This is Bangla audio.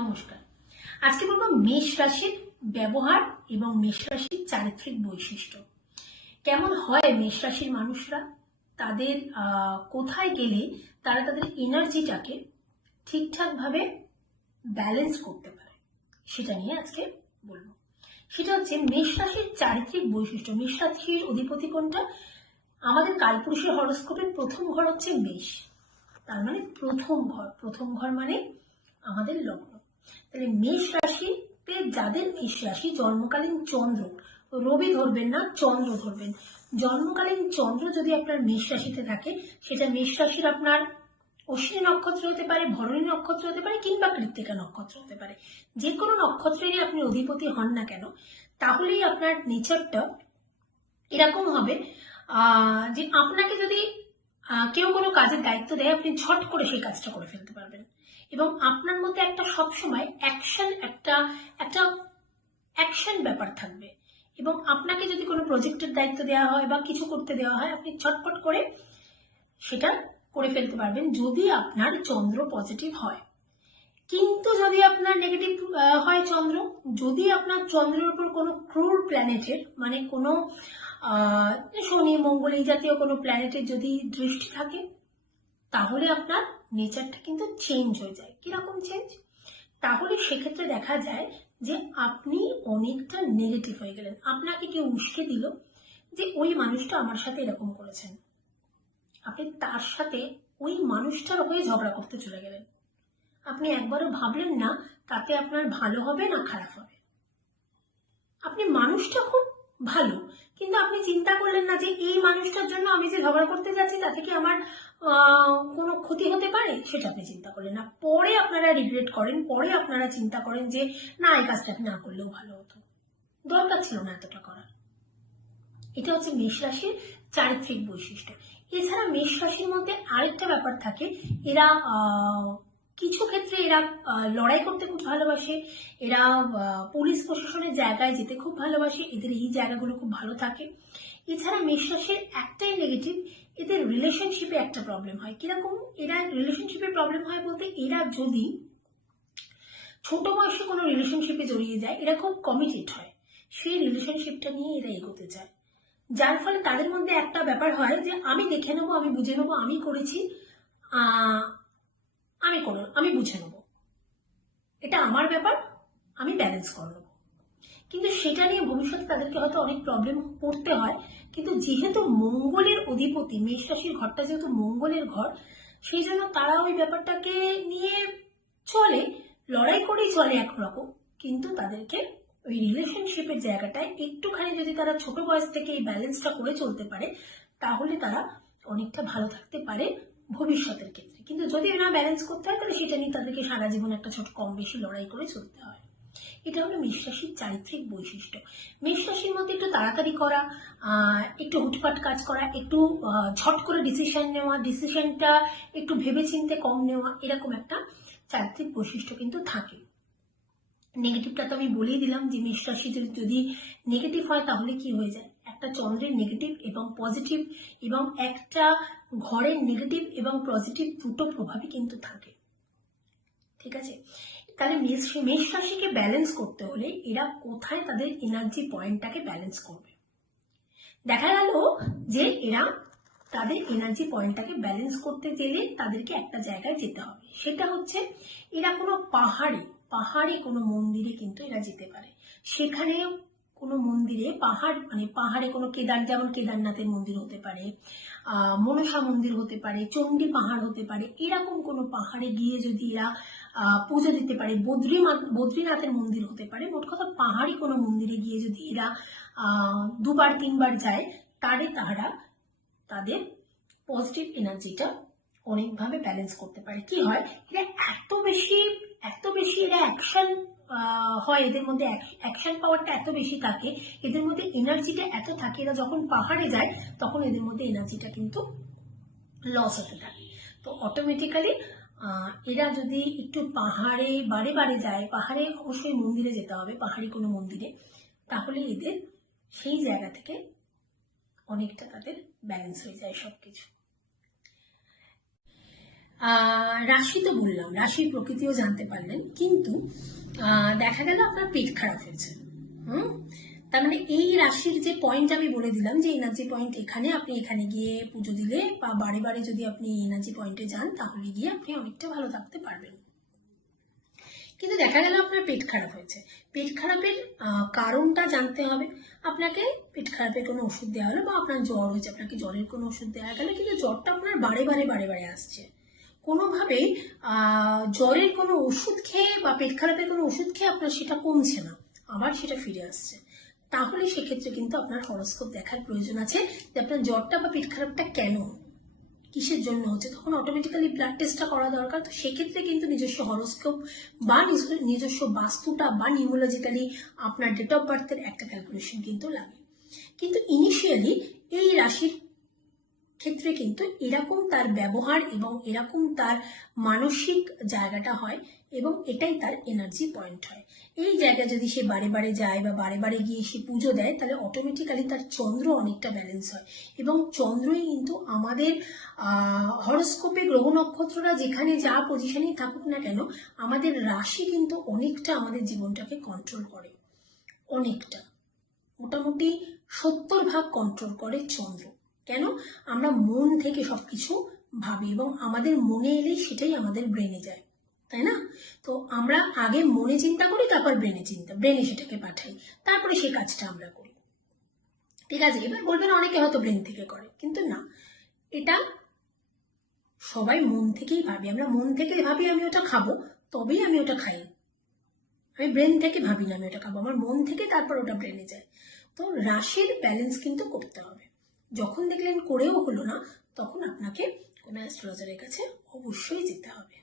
নমস্কার। আজকে বলবো মেষ রাশির ব্যবহার এবং মেষ রাশির চারিত্রিক বৈশিষ্ট্য। কেমন হয় মেষ রাশির মানুষরা, তাদের কোথায় গেলে তারা তাদের এনার্জিটাকে ঠিকঠাকভাবে ব্যালেন্স করতে পারে, সেটা নিয়ে আজকে বলবো। সেটা হচ্ছে মেষ রাশির চারিত্রিক বৈশিষ্ট্য। মেষ রাশির অধিপতি কোনটা? আমাদের কালপুরুষের হরস্কোপের প্রথম ঘর হচ্ছে মেষ, তার মানে প্রথম ঘর মানে আমাদের লগ্ন। তাহলে মেষ রাশিতে যাদের মেষ রাশি জন্মকালীন চন্দ্র, রবি ধরবেন না, চন্দ্র ধরবেন। জন্মকালীন চন্দ্র যদি আপনার মেষ রাশিতে থাকে, সেটা মেষ রাশির আপনার অশ্বিনী নক্ষত্র হতে পারে, ভরণী নক্ষত্র হতে পারে, কিংবা কৃত্তিকা নক্ষত্র হতে পারে। যে কোনো নক্ষত্রেরই আপনি অধিপতি হন না কেন, তাহলেই আপনার নেচারটা এরকম হবে যে আপনাকে যদি কেউ কোনো কাজের দায়িত্ব দেয়, আপনি ঝট করে সেই কাজটা করে ফেলতে পারবেন। এবং আপনার মধ্যে একটা সবসময় একটা অ্যাকশন ব্যাপার থাকবে। এবং আপনাকে যদি কোনো প্রজেক্টের দায়িত্ব দেওয়া হয় বা কিছু করতে দেওয়া হয়, আপনি ছটপট করে সেটা করে ফেলতে পারবেন যদি আপনার চন্দ্র পজিটিভ হয়। কিন্তু যদি আপনার নেগেটিভ হয় চন্দ্র, যদি আপনার চন্দ্রের উপর কোনো ক্রুর প্ল্যানেটের মানে কোনো শনি মঙ্গল এই জাতীয় কোনো প্ল্যানেটের যদি দৃষ্টি থাকে, তাহলে আপনার নেচারটা কিন্তু চেঞ্জ হয়ে যায়। কিরকম চেঞ্জ? তাহলে সেক্ষেত্রে দেখা যায় যে আপনি অনেকটা নেগেটিভ হয়ে গেলেন। আপনাকে কেউ উস্কে দিল যে ওই মানুষটা আমার সাথে এরকম করেছেন, আপনি তার সাথে ওই মানুষটার হয়ে ঝগড়া করতে চলে গেলেন। আপনি একবারও ভাবলেন না তাতে আপনার ভালো হবে না খারাপ হবে। আপনি মানুষটা খুব ভালো, কিন্তু আপনি চিন্তা করলেন না যে এই মানুষটার জন্য আমি যে ঝগড়া করতে যাচ্ছি তাতে কি আমার কোনো ক্ষতি হতে পারে, সেটা আপনি চিন্তা করলেন না। পরে আপনারা রিগ্রেট করেন, পরে আপনারা চিন্তা করেন যে না, এই কাজটা না করলেও ভালো হতো, দরকার ছিল না এতটা করার। এটা হচ্ছে মেষ রাশির চারিত্রিক বৈশিষ্ট্য। এছাড়া মেষ রাশির মধ্যে আরেকটা ব্যাপার থাকে, এরা কিছু ক্ষেত্রে এরা লড়াই করতে খুব ভালোবাসে, এরা পুলিশ প্রশাসনের জায়গায় যেতে খুব ভালোবাসে, এদের এই জায়গাগুলো খুব ভালো থাকে। এছাড়া মেষ রাশির একটাই নেগেটিভ, এদের রিলেশনশিপে একটা প্রবলেম হয়। কিরকম এরা রিলেশনশিপে প্রবলেম হয় বলতে, এরা যদি ছোট বয়সে কোনো রিলেশনশিপে জড়িয়ে যায়, এরা খুব কমিটেড হয়, সেই রিলেশনশিপটা নিয়ে এরা এগোতে চায়। যার ফলে তাদের মধ্যে একটা ব্যাপার হয় যে আমি দেখে নেবো, আমি বুঝে নেবো, আমি করেছি, আমি বুঝে নেবো, এটা আমার ব্যাপার, আমি ব্যালেন্স করে নেবো। কিন্তু সেটা নিয়ে ভবিষ্যতে তাদেরকে হয়তো অনেক প্রবলেম পড়তে হয়। কিন্তু যেহেতু মঙ্গলের অধিপতি, মেষ রাশির ঘরটা যেহেতু মঙ্গলের ঘর, সেই জন্য তারা ওই ব্যাপারটাকে নিয়ে চলে, লড়াই করেই চলে একরকম। কিন্তু তাদেরকে ওই রিলেশনশিপের জায়গাটায় একটুখানি যদি তারা ছোট বয়স থেকে এই ব্যালেন্সটা করে চলতে পারে, তাহলে তারা অনেকটা ভালো থাকতে পারে ভবিষ্যতের ক্ষেত্রে। কিন্তু যদি না ব্যালেন্স করতে হয়, তাহলে সেটা নিয়ে তাদেরকে সারা জীবন একটা ছোট কম বেশি লড়াই করে চলতে হয়। এটা হলো মেষ রাশির চারিত্রিক বৈশিষ্ট্য। মেষ রাশির মধ্যে একটু তাড়াতাড়ি করা, একটু হুটপাট কাজ করা, একটু ঝট করে ডিসিশন নেওয়া, ডিসিশনটা একটু ভেবেচিন্তে কম নেওয়া, এরকম একটা চারিত্রিক বৈশিষ্ট্য কিন্তু থাকে। নেগেটিভটা তো আমি বলেই দিলাম যে মেষ রাশি যদি নেগেটিভ হয় তাহলে কি হয়ে যায়, একটা চন্দ্রের নেগেটিভ এবং পজিটিভ এবং একটা ঘরের নেগেটিভ এবং পজিটিভ দুটো প্রভাবই কিন্তু থাকে। ঠিক আছে, তাহলে মেষ রাশিকে ব্যালেন্স করতে হলে এরা কোথায় তাদের এনার্জি পয়েন্টটাকে ব্যালেন্স করবে? দেখা গেল যে এরা তাদের এনার্জি পয়েন্টটাকে ব্যালেন্স করতে গেলে তাদেরকে একটা জায়গায় যেতে হবে। সেটা হচ্ছে এরা কোনো পাহাড়ে কোনো মন্দিরে কিন্তু এরা যেতে পারে। সেখানে কোনো মন্দিরে পাহাড়ে কোনো যেমন কেদারনাথের মন্দির হতে পারে, মনসা মন্দির হতে পারে, চণ্ডী পাহাড় হতে পারে, এরকম কোনো পাহাড়ে গিয়ে যদি এরা পুজো দিতে পারে, বদ্রীনাথের মন্দির হতে পারে, মোট কথা পাহাড়ি কোনো মন্দিরে গিয়ে যদি এরা দুবার তিনবার যায়, তাহলে তারা তাদের পজিটিভ এনার্জিটা অনেকভাবে ব্যালেন্স করতে পারে। কি হয়, এরা এত বেশি এরা অ্যাকশন হয়, এদের মধ্যে অ্যাকশন পাওয়ারটা এত বেশি থাকে, এদের মধ্যে এনার্জিটা এত থাকে, এরা যখন পাহাড়ে যায় তখন এদের মধ্যে এনার্জিটা কিন্তু লস হতে থাকে। তো অটোমেটিক্যালি এরা যদি একটু পাহাড়ে বারে যায়, পাহাড়ে অবশ্যই মন্দিরে যেতে হবে, পাহাড়ি কোনো মন্দিরে, তাহলে এদের সেই জায়গা থেকে অনেকটা তাদের ব্যালেন্স হয়ে যায় সবকিছু। রাশি তো বললাম, রাশির প্রকৃতিও জানতে পারলেন, কিন্তু দেখা গেল আপনার পেট খারাপ হয়েছে। হুম তার মানে এই রাশির যে পয়েন্ট আমি বলে দিলাম, যে এনার্জি পয়েন্ট এখানে, আপনি এখানে গিয়ে পুজো দিলে বা বারে বারে যদি আপনি এনার্জি পয়েন্টে যান, তাহলে গিয়ে আপনি অনেকটা ভালো থাকতে পারবেন। কিন্তু দেখা গেল আপনার পেট খারাপ হয়েছে। পেট খারাপের কারণটা জানতে হবে আপনাকে। পেট খারাপের কোনো ওষুধ দেওয়া হলো, বা আপনার জ্বর হয়েছে, আপনাকে জ্বরের কোনো ওষুধ দেওয়া গেল, কিন্তু জ্বরটা আপনার বারে বারে বারে বারে আসছে। কোনোভাবেই জ্বরের কোনো ওষুধ খেয়ে বা পেট খারাপের কোনো ওষুধ খেয়ে আপনার সেটা কমছে না, আবার সেটা ফিরে আসছে। তাহলে সেক্ষেত্রে কিন্তু আপনার হরোস্কোপ দেখার প্রয়োজন আছে, যে আপনার জ্বরটা বা পেট খারাপটা কেন, কিসের জন্য হচ্ছে। তখন অটোমেটিক্যালি ব্লাড টেস্টটা করা দরকার। তো সেক্ষেত্রে কিন্তু নিজস্ব হরোস্কোপ বা নিজস্ব বাস্তুটা বা নিউমোলজিক্যালি আপনার ডেট অফ বার্থের একটা ক্যালকুলেশন কিন্তু লাগে। কিন্তু ইনিশিয়ালি এই রাশির ক্ষেত্রে কিন্তু এরকম তার ব্যবহার এবং এরকম তার মানসিক জায়গাটা হয়, এবং এটাই তার এনার্জি পয়েন্ট হয়। এই জায়গায় যদি সে বারে বারে যায় বা বারে বারে গিয়ে সে পুজো দেয়, তাহলে অটোমেটিক্যালি তার চন্দ্র অনেকটা ব্যালেন্স হয়। এবং চন্দ্রই কিন্তু আমাদের হরোস্কোপে গ্রহ নক্ষত্ররা যেখানে যা পজিশনেই থাকুক না কেন, আমাদের রাশি কিন্তু অনেকটা আমাদের জীবনটাকে কন্ট্রোল করে, অনেকটা, মোটামুটি 70% কন্ট্রোল করে চন্দ্র। কেন? আমরা মন থেকে সবকিছু ভাবি, এবং আমাদের মনে এলেই সেটাই আমাদের ব্রেনে যায়, তাই না? তো আমরা আগে মনে চিন্তা করি, তারপর ব্রেনে সেটাকে পাঠাই, তারপরে সেই কাজটা আমরা করি। ঠিক আছে, এবার বলবেন অনেকে হয়তো ব্রেন থেকে করে, কিন্তু না, এটা সবাই মন থেকেই ভাবি। আমরা মন থেকে ভাবি আমি ওটা খাবো, তবেই আমি ওটা খাই। আমি ব্রেন থেকে ভাবি না আমি ওটা খাবো, আমার মন থেকে তারপর ওটা ব্রেনে যায়। তো রাশির ব্যালেন্স কিন্তু করতে হবে। যখন দেখলেন করেও হলো না, তখন আপনাকে কোনো অ্যাস্ট্রোলজারের কাছে অবশ্যই যেতে হবে।